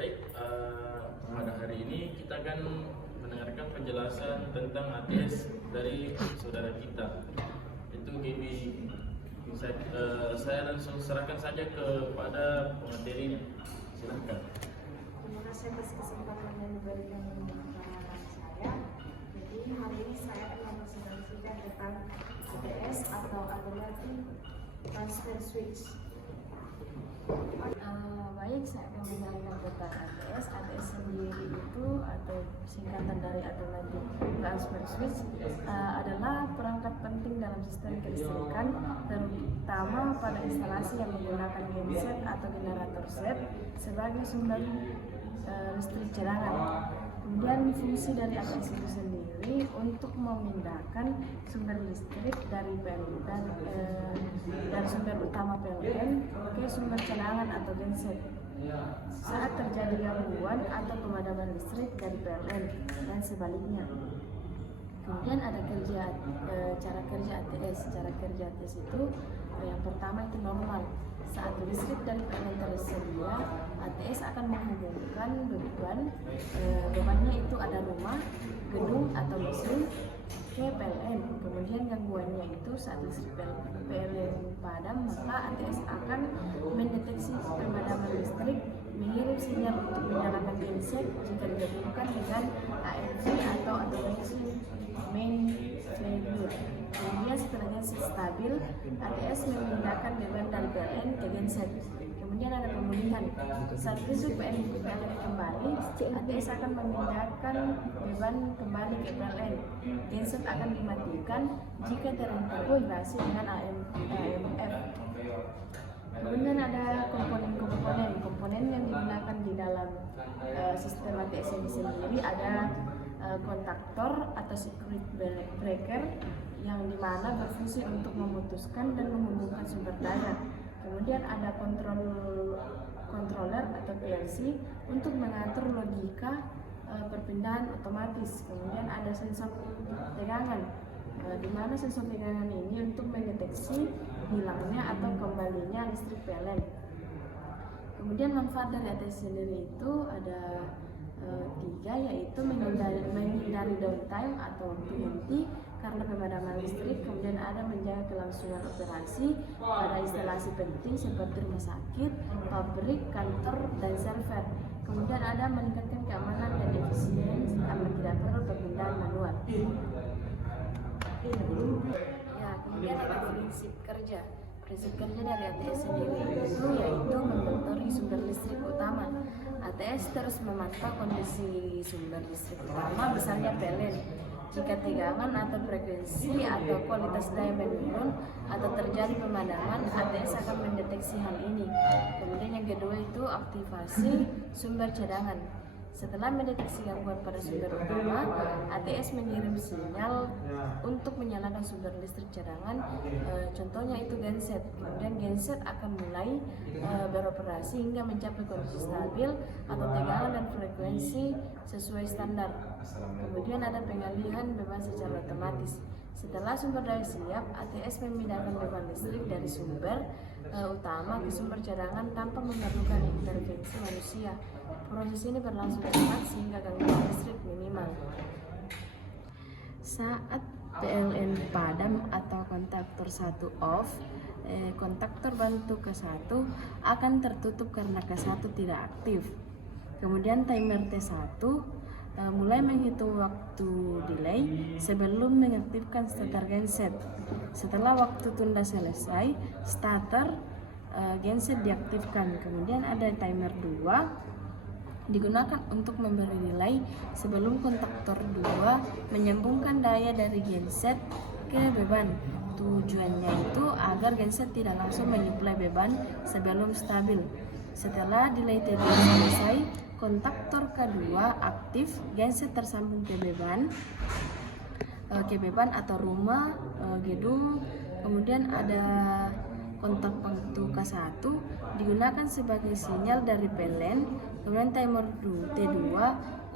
Baik, pada hari ini kita akan mendengarkan penjelasan tentang ATS dari saudara kita, itu GB. Saya langsung serahkan saja kepada pematerinya. Silahkan. Terima kasih atas kesempatan yang diberikan kepada saya. Jadi hari ini saya akan mempresentasikan tentang ATS atau Automatic Transfer Switch. Baik, saya akan menjelaskan tentang ATS. ATS sendiri itu atau singkatan dari Automatic Transfer Switch adalah perangkat penting dalam sistem kelistrikan, terutama pada instalasi yang menggunakan genset atau generator set sebagai sumber listrik cadangan. Kemudian fungsi dari ATS itu sendiri untuk memindahkan sumber listrik dari PLN dari sumber utama PLN ke sumber cadangan atau genset saat terjadi gangguan atau pemadaman listrik dari PLN dan sebaliknya. Kemudian ada cara kerja ATS. Cara kerja ATS itu yang pertama itu normal. Saat listrik dari PLN tersedia, ATS akan menghubungkan bebannya itu ada rumah, gedung atau mesin ke PLN. Kemudian gangguannya itu saat listrik PLN padam, maka ATS akan mendeteksi pemadaman listrik, mengirim sinyal untuk menyalakan genset jika digabungkan dengan AMV atau automatic main failure. Kemudian setelah genset stabil, ATS memindahkan beban dari PLN ke genset. Kemudian ada pemulihan. Saat listrik PLN kembali, ATS akan memindahkan beban kembali ke PLN. Genset akan dimatikan jika terintegrasi dengan AMF. Kemudian ada komponen yang digunakan di dalam sistem ATS ini sendiri. Ada kontaktor atau circuit breaker yang dimana berfungsi untuk memutuskan dan menghubungkan sumber daya. Kemudian ada controller atau PLC untuk mengatur logika perpindahan otomatis. Kemudian ada sensor tegangan, di mana sensor tegangan ini untuk mendeteksi hilangnya atau kembalinya listrik PLN. Kemudian manfaat dari ATS sendiri itu ada 3, yaitu menghindari downtime atau henti karena pemadaman listrik. Kemudian ada menjaga kelangsungan operasi pada instalasi penting seperti rumah sakit, pabrik, kantor, dan server. Kemudian ada meningkatkan keamanan dan efisiensi karena tidak perlu perpindahan manual. Ya, kemudian ada prinsip kerja. Prinsip kerja dari ATS sendiri itu yaitu memonitori sumber listrik utama. ATS terus memantau kondisi sumber listrik utama, misalnya PLN. Jika tegangan atau frekuensi atau kualitas daya menurun atau terjadi pemadaman, ATS akan mendeteksi hal ini. Kemudian yang kedua itu aktivasi sumber cadangan. Setelah mendeteksi gangguan pada sumber utama, ATS mengirim sinyal untuk menyalakan sumber listrik cadangan. Contohnya itu genset. Kemudian genset akan mulai beroperasi hingga mencapai kondisi stabil atau tegangan dan frekuensi sesuai standar. Kemudian ada pengalihan beban secara otomatis. Setelah sumber daya siap, ATS memindahkan beban listrik dari sumber utama ke sumber cadangan tanpa memerlukan intervensi manusia. Proses ini berlangsung cepat sehingga gangguan listrik minimal. Saat PLN padam atau kontaktor 1 off, kontaktor bantu ke-1 akan tertutup karena ke-1 tidak aktif. Kemudian timer T1 mulai menghitung waktu delay sebelum mengaktifkan starter genset. Setelah waktu tunda selesai, starter genset diaktifkan. Kemudian ada timer 2 digunakan untuk memberi delay sebelum kontaktor 2 menyambungkan daya dari genset ke beban. Tujuannya itu agar genset tidak langsung menyuplai beban sebelum stabil. Setelah delay T2 selesai, kontaktor K2 aktif, genset tersambung ke beban atau rumah, gedung. Kemudian ada kontak pengetu K1 digunakan sebagai sinyal dari PLN. Kemudian timer T2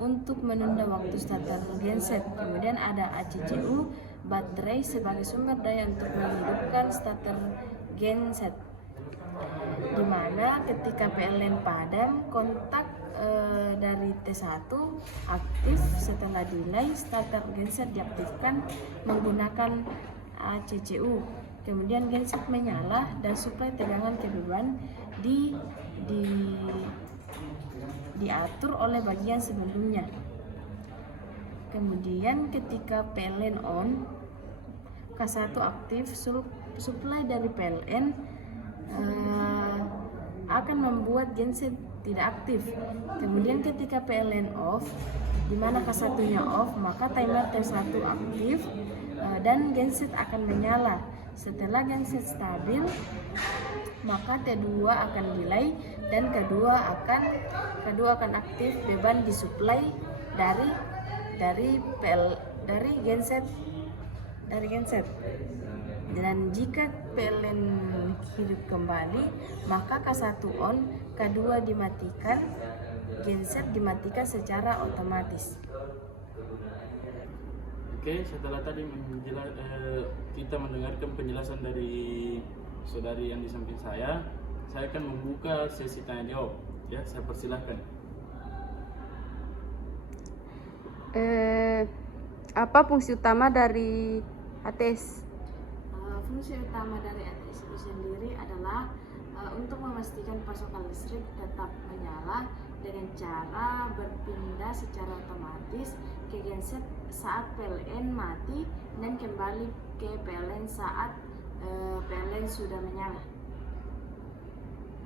untuk menunda waktu starter genset. Kemudian ada ACCU baterai sebagai sumber daya untuk menghidupkan starter genset. di mana ketika PLN padam kontak dari T1 aktif setelah delay starter genset diaktifkan menggunakan ACCU. Kemudian genset menyala dan suplai tegangan ke beban diatur oleh bagian sebelumnya. Kemudian ketika PLN on, K1 aktif, suplai dari PLN akan membuat genset tidak aktif. Kemudian ketika PLN off, di mana K1-nya off, maka timer T1 aktif dan genset akan menyala. Setelah genset stabil, maka T2 akan delay dan kedua akan aktif, beban disuplai dari genset. Dan jika PLN hidup kembali, maka K1 on, K2 dimatikan, genset dimatikan secara otomatis. Oke, setelah tadi kita mendengarkan penjelasan dari saudari yang di samping saya akan membuka sesi tanya jawab. Ya, saya persilahkan. Apa fungsi utama dari ATS? Fungsi utama dari ATS itu sendiri adalah untuk memastikan pasokan listrik tetap menyala dengan cara berpindah secara otomatis ke genset saat PLN mati dan kembali ke PLN saat PLN sudah menyala.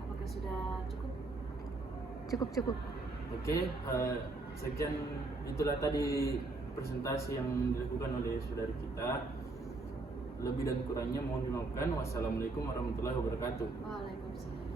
Apakah sudah cukup? Cukup. Oke, sekian itulah tadi presentasi yang dilakukan oleh saudari kita. Lebih dan kurangnya mohon dimaafkan. Wassalamualaikum warahmatullahi wabarakatuh. Waalaikumsalam.